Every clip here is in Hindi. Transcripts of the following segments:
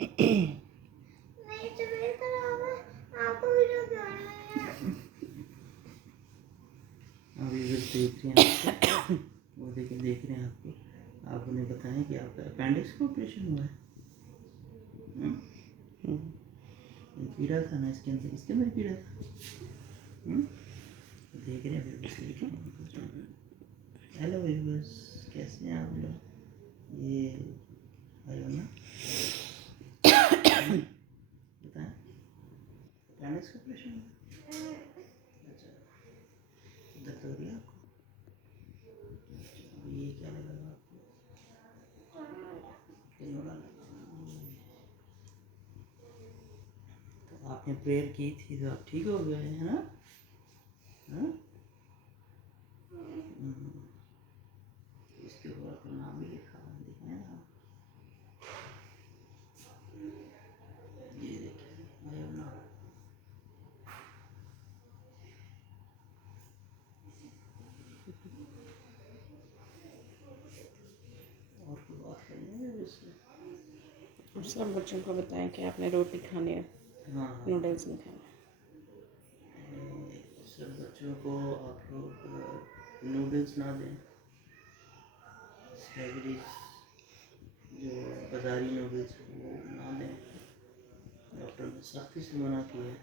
मेरी तबीयत खराब है, आपको वीडियो क्यों आ रहा है? अभी बस देख रहे हैं आपको, वो देख रहे हैं आपको। आप उन्हें बताएं कि आपका अपेंडिक्स का ऑपरेशन हुआ है। ये कीड़ा था ना इसके अंदर कीड़ा था। देख रहे हैं व्यूअर्स। हेलो व्यूअर्स, कैसे हैं आप लोग? ये आयो ना, बताएं अपेंडिक्स का ऑपरेशन हुआ? अच्छा, दर्द हो रही है आपको? अभी ये क्या लगा आपको? कैनोला लगा। तो आपने प्रेयर की थी तो आप ठीक हो गए हैं ना? हाँ? इसके ऊपर अपना नाम भी लिखा हुआ है, दिखाएं ना आप। ये देखिए, आयो ना। और कोई बात करनी है इससे? सब बच्चों को बताएं कि आपने रोटी खानी है, हाँ, नूडल्स नहीं खाने। सब बच्चों को आप लोग नूडल्स ना दें, स्पैगेटीज जो बाज़ारी नूडल्स वो ना दें। डॉक्टर ने सख्ती से मना किया है।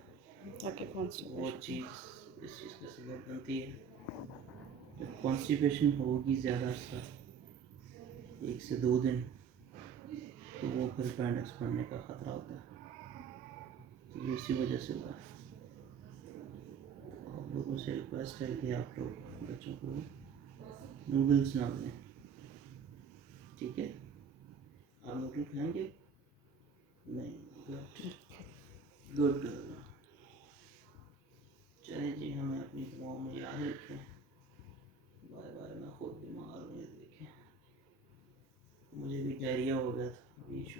ताकि वो कॉन्स्टिपेशन चीज़ इस चीज़ का सबब बनती है। जब कॉन्स्टिपेशन होगी ज़्यादा अर्सा, 1 से 2 दिन, तो वो फिर अपेंडिक्स बनने का ख़तरा होता है। तो ये इसी वजह से हुआ है। आप लोगों से रिक्वेस्ट है कि आप लोग बच्चों को नूडल्स ना दें, ठीक है? आप नूडल खाएंगे? नहीं, गुड गुड गर्ल। चलें जी, हमें अपनी दुआओं में याद रखें। Bye bye. मैं खुद बीमार हूँ, ये देखें, मुझे भी डायरिया हो गया था, अभी इशू